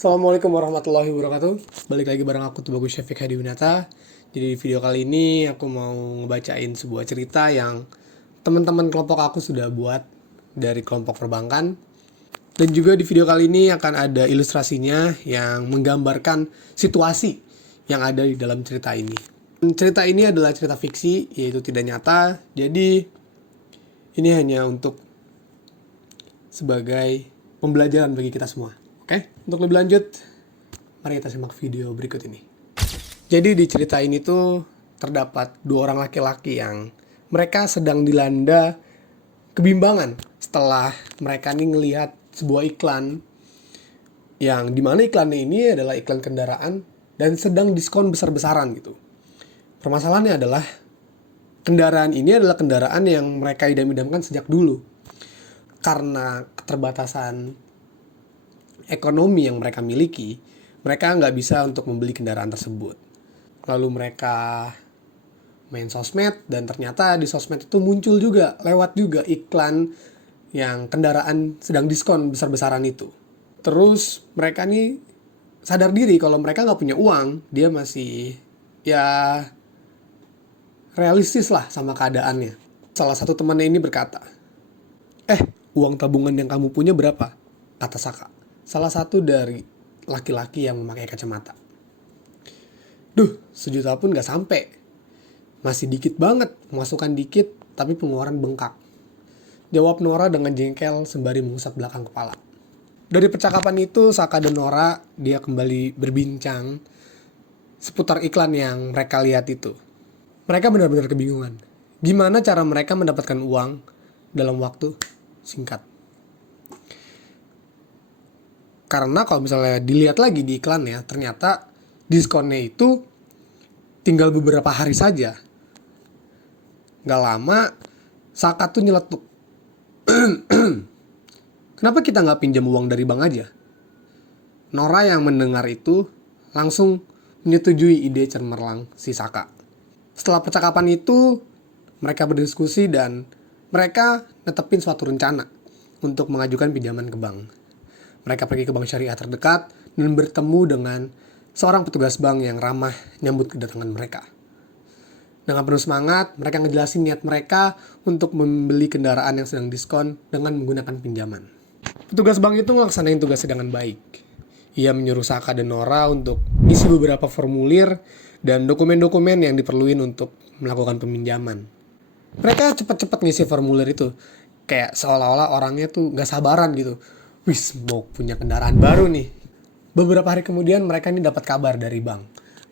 Assalamualaikum warahmatullahi wabarakatuh. Balik lagi bareng aku Tubagus Syafiq Hadiwinata. Jadi di video kali ini aku mau ngebacain sebuah cerita yang teman-teman kelompok aku sudah buat dari kelompok perbankan. Dan juga di video kali ini akan ada ilustrasinya yang menggambarkan situasi yang ada di dalam cerita ini. Cerita ini adalah cerita fiksi, yaitu tidak nyata. Jadi ini hanya untuk sebagai pembelajaran bagi kita semua. Oke, untuk lebih lanjut, mari kita simak video berikut ini. Jadi di cerita ini tuh terdapat dua orang laki-laki yang mereka sedang dilanda kebimbangan setelah mereka nih ngelihat sebuah iklan yang dimana iklannya ini adalah iklan kendaraan dan sedang diskon besar-besaran gitu. Permasalahannya adalah kendaraan ini adalah kendaraan yang mereka idam-idamkan sejak dulu. Karena keterbatasan ekonomi yang mereka miliki, mereka nggak bisa untuk membeli kendaraan tersebut. Lalu mereka main sosmed dan ternyata di sosmed itu muncul juga, lewat juga iklan yang kendaraan sedang diskon besar-besaran itu. Terus mereka nih sadar diri kalau mereka nggak punya uang, dia masih ya realistis lah sama keadaannya. Salah satu temannya ini berkata, uang tabungan yang kamu punya berapa? Kata Saka, salah satu dari laki-laki yang memakai kacamata. Duh, 1 juta pun gak sampai. Masih dikit banget, pemasukan dikit, tapi pengeluaran bengkak. Jawab Nora dengan jengkel sembari mengusap belakang kepala. Dari percakapan itu, Saka dan Nora, dia kembali berbincang seputar iklan yang mereka lihat itu. Mereka benar-benar kebingungan. Gimana cara mereka mendapatkan uang dalam waktu singkat. Karena kalau misalnya dilihat lagi di iklannya, ternyata diskonnya itu tinggal beberapa hari saja. Gak lama, Saka tuh nyeletuk. Kenapa kita gak pinjam uang dari bank aja? Nora yang mendengar itu langsung menyetujui ide cemerlang si Saka. Setelah percakapan itu, mereka berdiskusi dan mereka netepin suatu rencana untuk mengajukan pinjaman ke bank. Mereka pergi ke bank syariah terdekat dan bertemu dengan seorang petugas bank yang ramah nyambut kedatangan mereka. Dengan penuh semangat, mereka ngejelasin niat mereka untuk membeli kendaraan yang sedang diskon dengan menggunakan pinjaman. Petugas bank itu ngelaksanain tugasnya dengan baik. Ia menyuruh Saka dan Nora untuk isi beberapa formulir dan dokumen-dokumen yang diperluin untuk melakukan peminjaman. Mereka cepat-cepat ngisi formulir itu. Kayak seolah-olah orangnya tuh gak sabaran gitu. Wis, mau punya kendaraan baru nih. Beberapa hari kemudian mereka ini dapat kabar dari bank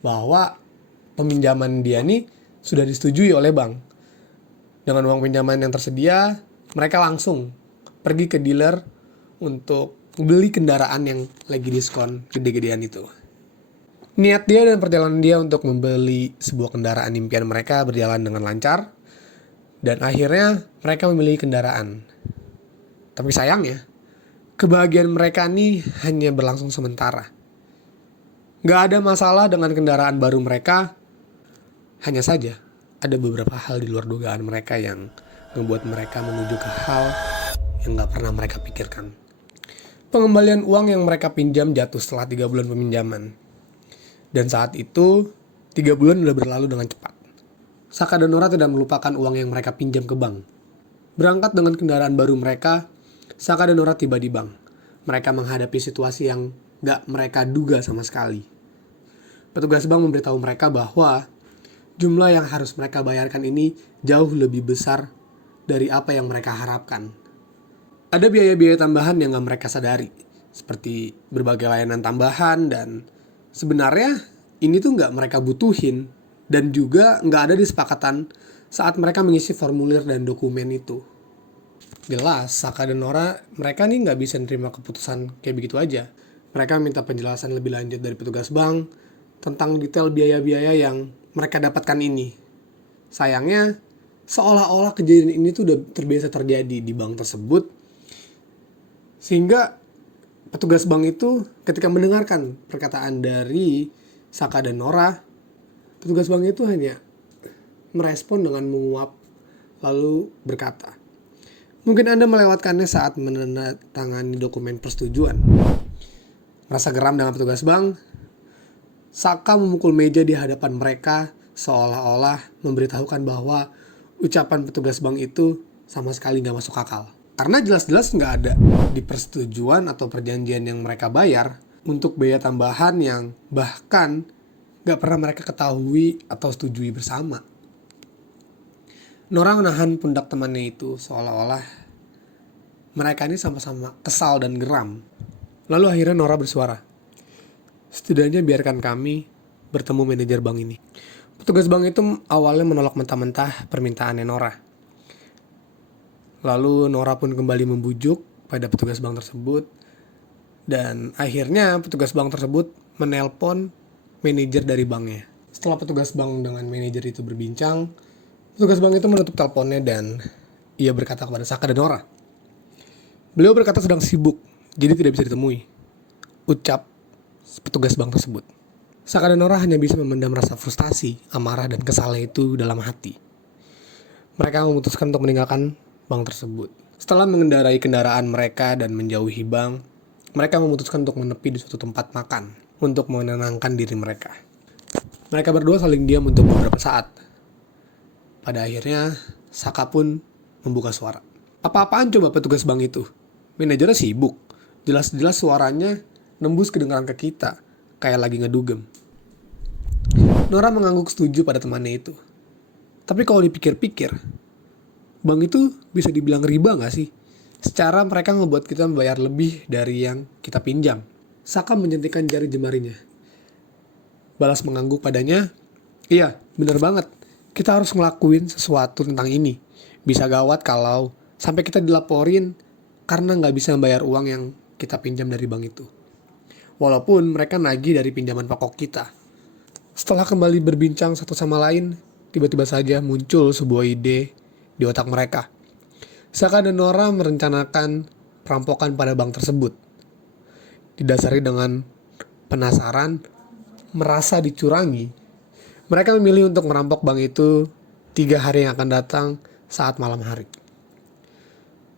bahwa peminjaman dia nih sudah disetujui oleh bank. Dengan uang pinjaman yang tersedia, mereka langsung pergi ke dealer untuk beli kendaraan yang lagi diskon gede-gedean itu. Niat dia dan perjalanan dia untuk membeli sebuah kendaraan impian mereka berjalan dengan lancar. Dan akhirnya mereka memilih kendaraan. Tapi sayangnya, kebahagiaan mereka nih hanya berlangsung sementara. Gak ada masalah dengan kendaraan baru mereka. Hanya saja, ada beberapa hal di luar dugaan mereka yang membuat mereka menuju ke hal yang gak pernah mereka pikirkan. Pengembalian uang yang mereka pinjam jatuh setelah 3 bulan peminjaman. Dan saat itu, 3 bulan sudah berlalu dengan cepat. Saka dan Nora tidak melupakan uang yang mereka pinjam ke bank. Berangkat dengan kendaraan baru mereka, Saka dan Nora tiba di bank. Mereka menghadapi situasi yang gak mereka duga sama sekali. Petugas bank memberitahu mereka bahwa jumlah yang harus mereka bayarkan ini jauh lebih besar dari apa yang mereka harapkan. Ada biaya-biaya tambahan yang gak mereka sadari, seperti berbagai layanan tambahan dan sebenarnya ini tuh gak mereka butuhin. Dan juga nggak ada disepakatan saat mereka mengisi formulir dan dokumen itu. Jelas, Saka dan Nora, mereka nih nggak bisa nerima keputusan kayak begitu aja. Mereka minta penjelasan lebih lanjut dari petugas bank tentang detail biaya-biaya yang mereka dapatkan ini. Sayangnya, seolah-olah kejadian ini tuh udah terbiasa terjadi di bank tersebut. Sehingga petugas bank itu ketika mendengarkan perkataan dari Saka dan Nora, petugas bank itu hanya merespon dengan menguap lalu berkata, mungkin Anda melewatkannya saat menandatangani dokumen persetujuan. Merasa geram dengan petugas bank, Saka memukul meja di hadapan mereka seolah-olah memberitahukan bahwa ucapan petugas bank itu sama sekali gak masuk akal. Karena jelas-jelas gak ada di persetujuan atau perjanjian yang mereka bayar untuk biaya tambahan yang bahkan gak pernah mereka ketahui atau setujui bersama. Nora menahan pundak temannya itu seolah-olah mereka ini sama-sama kesal dan geram. Lalu akhirnya Nora bersuara, "Setidaknya biarkan kami bertemu manajer bank ini." Petugas bank itu awalnya menolak mentah-mentah permintaannya Nora. Lalu Nora pun kembali membujuk pada petugas bank tersebut. Dan akhirnya petugas bank tersebut menelpon manajer dari banknya. Setelah petugas bank dengan manajer itu berbincang, petugas bank itu menutup teleponnya dan ia berkata kepada Saka dan Nora, "Beliau berkata sedang sibuk, jadi tidak bisa ditemui," ucap petugas bank tersebut. Saka dan Nora hanya bisa memendam rasa frustasi, amarah, dan kesalnya itu dalam hati. Mereka memutuskan untuk meninggalkan bank tersebut. Setelah mengendarai kendaraan mereka dan menjauhi bank, mereka memutuskan untuk menepi di suatu tempat makan untuk menenangkan diri mereka. Mereka berdua saling diam untuk beberapa saat. Pada akhirnya, Saka pun membuka suara. "Apa-apaan coba petugas bank itu? Manajernya sibuk. Jelas-jelas suaranya nembus kedengaran ke kita, kayak lagi ngedugem." Nora mengangguk setuju pada temannya itu. Tapi kalau dipikir-pikir, bank itu bisa dibilang riba gak sih? Secara mereka ngebuat kita membayar lebih dari yang kita pinjam. Saka menyentikkan jari jemarinya. Balas mengangguk padanya, "Iya, bener banget. Kita harus ngelakuin sesuatu tentang ini. Bisa gawat kalau sampai kita dilaporin karena gak bisa membayar uang yang kita pinjam dari bank itu. Walaupun mereka nagih dari pinjaman pokok kita." Setelah kembali berbincang satu sama lain, tiba-tiba saja muncul sebuah ide di otak mereka. Saka dan Nora merencanakan perampokan pada bank tersebut. Didasari dengan penasaran, merasa dicurangi, mereka memilih untuk merampok bank itu 3 hari yang akan datang saat malam hari.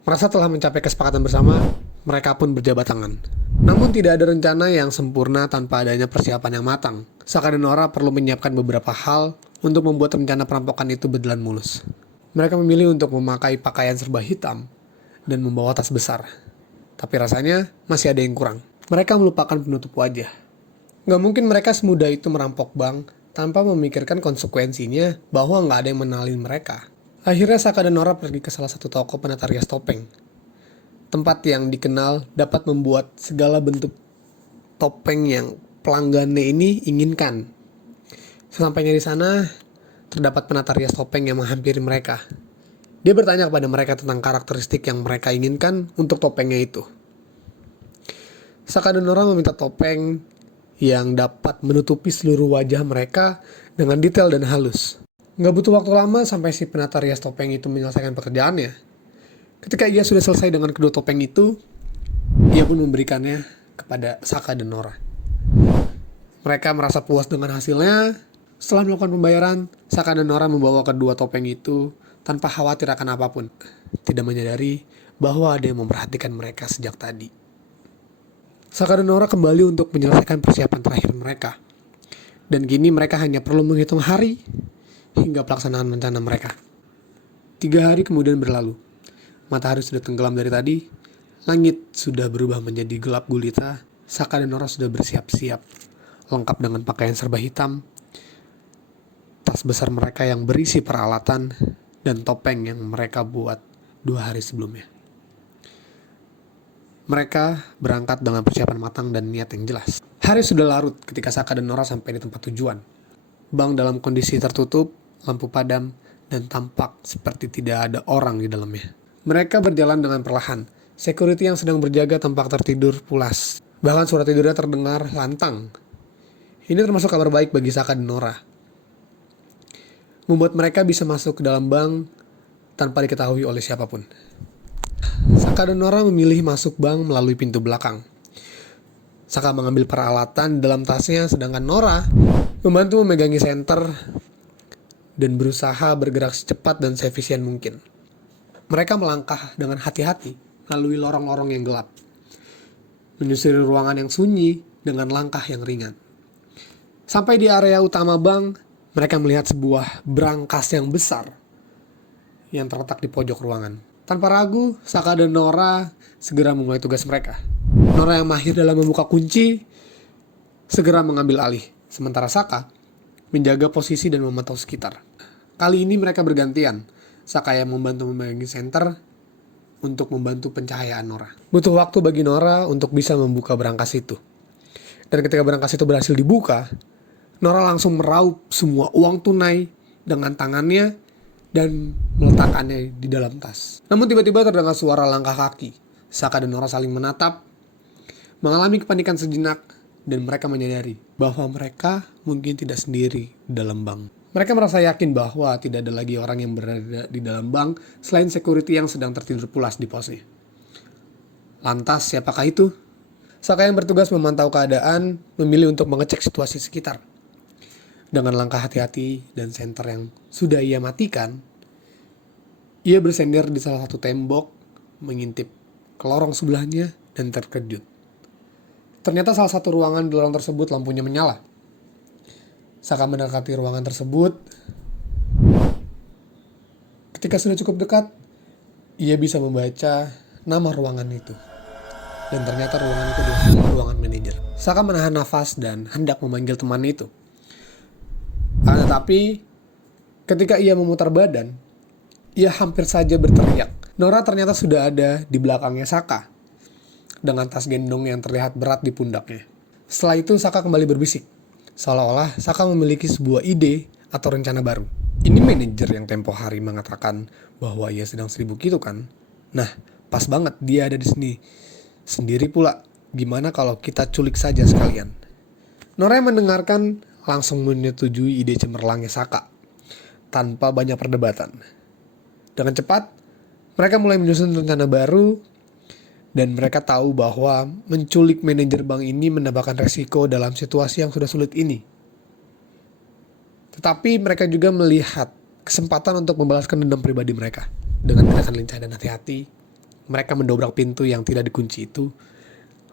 Merasa telah mencapai kesepakatan bersama, mereka pun berjabat tangan. Namun tidak ada rencana yang sempurna tanpa adanya persiapan yang matang. Saka dan Nora perlu menyiapkan beberapa hal untuk membuat rencana perampokan itu berjalan mulus. Mereka memilih untuk memakai pakaian serba hitam dan membawa tas besar. Tapi rasanya masih ada yang kurang. Mereka melupakan penutup wajah. Gak mungkin mereka semudah itu merampok bank tanpa memikirkan konsekuensinya bahwa gak ada yang mengenalin mereka. Akhirnya Saka dan Nora pergi ke salah satu toko penata rias topeng. Tempat yang dikenal dapat membuat segala bentuk topeng yang pelanggannya ini inginkan. Sesampainya di sana, terdapat penata rias topeng yang menghampiri mereka. Dia bertanya kepada mereka tentang karakteristik yang mereka inginkan untuk topengnya itu. Saka dan Nora meminta topeng yang dapat menutupi seluruh wajah mereka dengan detail dan halus. Gak butuh waktu lama sampai si penata rias topeng itu menyelesaikan pekerjaannya. Ketika ia sudah selesai dengan kedua topeng itu, ia pun memberikannya kepada Saka dan Nora. Mereka merasa puas dengan hasilnya. Setelah melakukan pembayaran, Saka dan Nora membawa kedua topeng itu tanpa khawatir akan apapun, tidak menyadari bahwa ada yang memperhatikan mereka sejak tadi. Saka dan Nora kembali untuk menyelesaikan persiapan terakhir mereka. Dan kini mereka hanya perlu menghitung hari hingga pelaksanaan rencana mereka. 3 hari kemudian berlalu. Matahari sudah tenggelam dari tadi, langit sudah berubah menjadi gelap gulita. Saka dan Nora sudah bersiap-siap, lengkap dengan pakaian serba hitam, tas besar mereka yang berisi peralatan, dan topeng yang mereka buat 2 hari sebelumnya. Mereka berangkat dengan persiapan matang dan niat yang jelas. Hari sudah larut ketika Saka dan Nora sampai di tempat tujuan. Bank dalam kondisi tertutup, lampu padam, dan tampak seperti tidak ada orang di dalamnya. Mereka berjalan dengan perlahan. Security yang sedang berjaga tampak tertidur pulas. Bahkan suara tidurnya terdengar lantang. Ini termasuk kabar baik bagi Saka dan Nora. Membuat mereka bisa masuk ke dalam bank tanpa diketahui oleh siapapun. Saka dan Nora memilih masuk bank melalui pintu belakang. Saka mengambil peralatan dalam tasnya, sedangkan Nora membantu memegangi senter dan berusaha bergerak secepat dan seefisien mungkin. Mereka melangkah dengan hati-hati melalui lorong-lorong yang gelap. menyusuri ruangan yang sunyi dengan langkah yang ringan. Sampai di area utama bank, mereka melihat sebuah brankas yang besar yang terletak di pojok ruangan. Tanpa ragu, Saka dan Nora segera memulai tugas mereka. Nora yang mahir dalam membuka kunci segera mengambil alih, sementara Saka menjaga posisi dan memantau sekitar. Kali ini mereka bergantian, Saka yang membantu memegangi senter untuk membantu pencahayaan Nora. Butuh waktu bagi Nora untuk bisa membuka brankas itu. Dan ketika brankas itu berhasil dibuka, Nora langsung meraup semua uang tunai dengan tangannya dan meletakkannya di dalam tas. Namun tiba-tiba terdengar suara langkah kaki. Saka dan Nora saling menatap, mengalami kepanikan sejenak, dan mereka menyadari bahwa mereka mungkin tidak sendiri di dalam bank. Mereka merasa yakin bahwa tidak ada lagi orang yang berada di dalam bank selain security yang sedang tertidur pulas di posnya. Lantas, siapakah itu? Saka yang bertugas memantau keadaan memilih untuk mengecek situasi sekitar. Dengan langkah hati-hati dan senter yang sudah ia matikan, ia bersender di salah satu tembok, mengintip ke lorong sebelahnya dan terkejut. Ternyata salah satu ruangan di lorong tersebut lampunya menyala. Saka mendekati ruangan tersebut. Ketika sudah cukup dekat, ia bisa membaca nama ruangan itu. Dan ternyata ruangan itu adalah ruangan manajer. Saka menahan nafas dan hendak memanggil teman itu. Tetapi ketika ia memutar badan, ia hampir saja berteriak. Nora ternyata sudah ada di belakangnya Saka, dengan tas gendong yang terlihat berat di pundaknya. Setelah itu Saka kembali berbisik, seolah-olah Saka memiliki sebuah ide atau rencana baru. Ini manajer yang tempo hari mengatakan bahwa ia sedang sibuk itu kan? Nah, pas banget dia ada di sini. Sendiri pula, gimana kalau kita culik saja sekalian? Nora yang mendengarkan langsung menyetujui ide cemerlangnya Saka, tanpa banyak perdebatan. Dengan cepat, mereka mulai menyusun rencana baru. Dan mereka tahu bahwa menculik manajer bank ini menambahkan resiko dalam situasi yang sudah sulit ini. Tetapi mereka juga melihat kesempatan untuk membalaskan dendam pribadi mereka. Dengan tindakan lincah dan hati-hati, mereka mendobrak pintu yang tidak dikunci itu,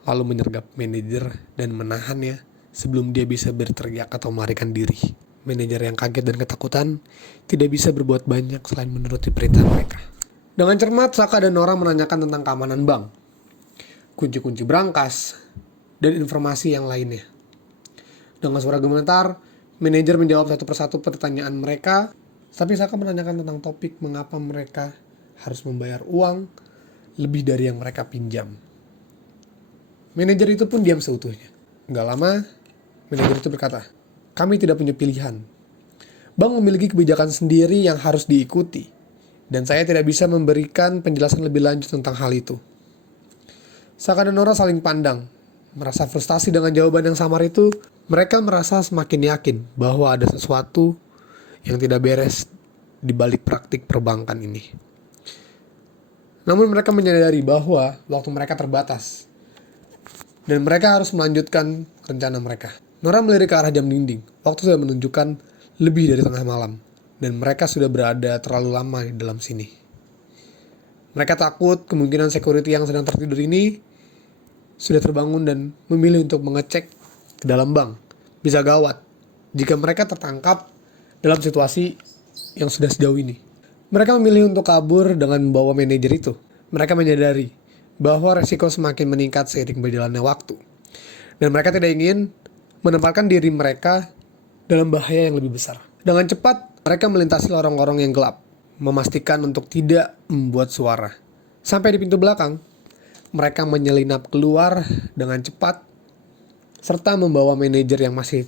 lalu menyergap manajer dan menahannya sebelum dia bisa berteriak atau melarikan diri. Manajer yang kaget dan ketakutan tidak bisa berbuat banyak selain menuruti perintah mereka. Dengan cermat, Saka dan Nora menanyakan tentang keamanan bank, kunci-kunci brankas, dan informasi yang lainnya. Dengan suara gemetar, manajer menjawab satu persatu pertanyaan mereka, tapi Saka menanyakan tentang topik mengapa mereka harus membayar uang lebih dari yang mereka pinjam. Manajer itu pun diam seutuhnya. Gak lama, manajer itu berkata, "Kami tidak punya pilihan. Bank memiliki kebijakan sendiri yang harus diikuti, dan saya tidak bisa memberikan penjelasan lebih lanjut tentang hal itu." Saka dan Nora saling pandang. Merasa frustasi dengan jawaban yang samar itu, mereka merasa semakin yakin bahwa ada sesuatu yang tidak beres di balik praktik perbankan ini. Namun mereka menyadari bahwa waktu mereka terbatas, dan mereka harus melanjutkan rencana mereka. Nora melirik ke arah jam dinding. Waktu sudah menunjukkan lebih dari tengah malam, dan mereka sudah berada terlalu lama di dalam sini. Mereka takut kemungkinan security yang sedang tertidur ini sudah terbangun dan memilih untuk mengecek ke dalam bank. Bisa gawat jika mereka tertangkap dalam situasi yang sudah sejauh ini. Mereka memilih untuk kabur dengan membawa manajer itu. Mereka menyadari bahwa resiko semakin meningkat seiring berjalannya waktu. Dan mereka tidak ingin menempatkan diri mereka dalam bahaya yang lebih besar. Dengan cepat, mereka melintasi lorong-lorong yang gelap, memastikan untuk tidak membuat suara. Sampai di pintu belakang, mereka menyelinap keluar dengan cepat, serta membawa manajer yang masih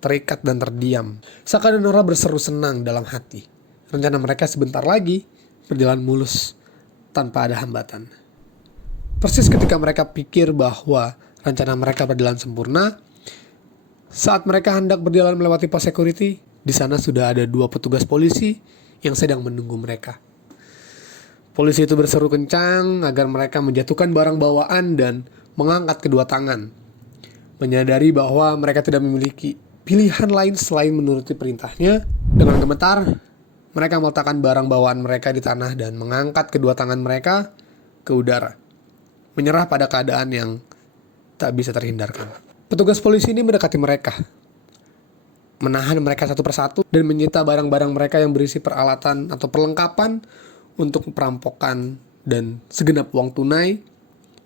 terikat dan terdiam. Saka dan Nora berseru senang dalam hati. Rencana mereka sebentar lagi berjalan mulus tanpa ada hambatan. Persis ketika mereka pikir bahwa rencana mereka berjalan sempurna, saat mereka hendak berjalan melewati pos security, di sana sudah ada 2 petugas polisi yang sedang menunggu mereka. Polisi itu berseru kencang agar mereka menjatuhkan barang bawaan dan mengangkat kedua tangan. Menyadari bahwa mereka tidak memiliki pilihan lain selain menuruti perintahnya, dengan gemetar, mereka meletakkan barang bawaan mereka di tanah dan mengangkat kedua tangan mereka ke udara. Menyerah pada keadaan yang tak bisa terhindarkan. Petugas polisi ini mendekati mereka, menahan mereka satu persatu dan menyita barang-barang mereka yang berisi peralatan atau perlengkapan untuk perampokan dan segenap uang tunai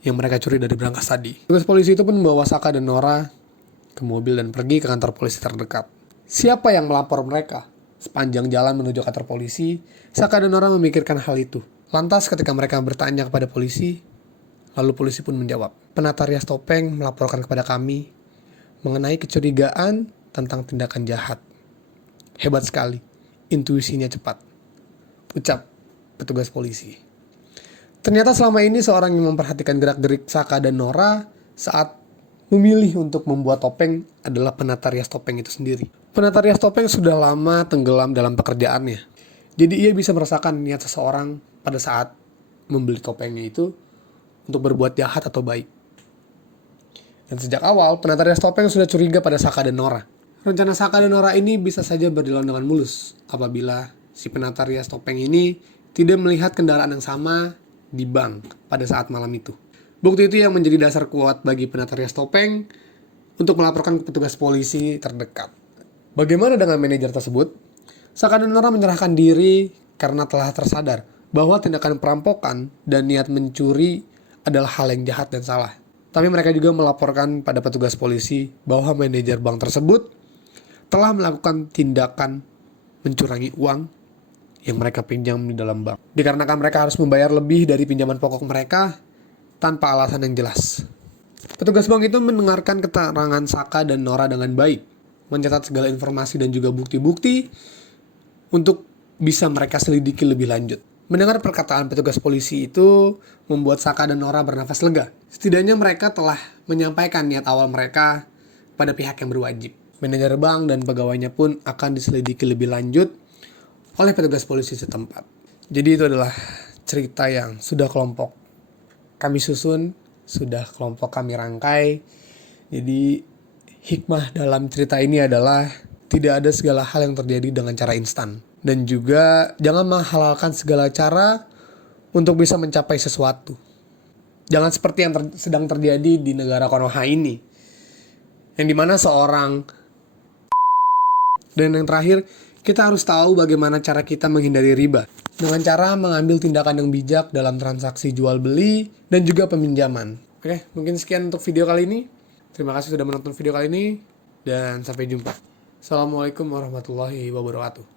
yang mereka curi dari berangkas tadi. Petugas polisi itu pun membawa Saka dan Nora ke mobil dan pergi ke kantor polisi terdekat. Siapa yang melapor mereka? Sepanjang jalan menuju kantor polisi, Saka dan Nora memikirkan hal itu. Lantas ketika mereka bertanya kepada polisi, lalu polisi pun menjawab, "Penata rias topeng melaporkan kepada kami mengenai kecurigaan tentang tindakan jahat." Hebat sekali, intuisinya cepat, ucap petugas polisi. Ternyata selama ini seorang yang memperhatikan gerak-gerik Saka dan Nora saat memilih untuk membuat topeng adalah penata rias topeng itu sendiri. Penata rias topeng sudah lama tenggelam dalam pekerjaannya. Jadi ia bisa merasakan niat seseorang pada saat membeli topengnya itu untuk berbuat jahat atau baik. Dan sejak awal, penata rias topeng sudah curiga pada Saka dan Nora. Rencana Saka dan Nora ini bisa saja berjalan dengan mulus apabila si penata rias topeng ini tidak melihat kendaraan yang sama di bank pada saat malam itu. Bukti itu yang menjadi dasar kuat bagi penata rias topeng untuk melaporkan ke petugas polisi terdekat. Bagaimana dengan manajer tersebut? Saka dan Nora menyerahkan diri karena telah tersadar bahwa tindakan perampokan dan niat mencuri adalah hal yang jahat dan salah. Tapi mereka juga melaporkan pada petugas polisi bahwa manajer bank tersebut telah melakukan tindakan mencurangi uang yang mereka pinjam di dalam bank. Dikarenakan mereka harus membayar lebih dari pinjaman pokok mereka tanpa alasan yang jelas. Petugas bank itu mendengarkan keterangan Saka dan Nora dengan baik, mencatat segala informasi dan juga bukti-bukti untuk bisa mereka selidiki lebih lanjut. Mendengar perkataan petugas polisi itu membuat Saka dan Nora bernafas lega. Setidaknya mereka telah menyampaikan niat awal mereka pada pihak yang berwajib. Manajer bank dan pegawainya pun akan diselidiki lebih lanjut oleh petugas polisi setempat. Jadi itu adalah cerita yang sudah kelompok kami susun, sudah kelompok kami rangkai. Jadi hikmah dalam cerita ini adalah tidak ada segala hal yang terjadi dengan cara instan. Dan juga jangan menghalalkan segala cara untuk bisa mencapai sesuatu. Jangan seperti yang sedang terjadi di negara Konoha ini. Yang dimana seorang. Dan yang terakhir, kita harus tahu bagaimana cara kita menghindari riba. Dengan cara mengambil tindakan yang bijak dalam transaksi jual beli dan juga peminjaman. Oke, mungkin sekian untuk video kali ini. Terima kasih sudah menonton video kali ini. Dan sampai jumpa. Assalamualaikum warahmatullahi wabarakatuh.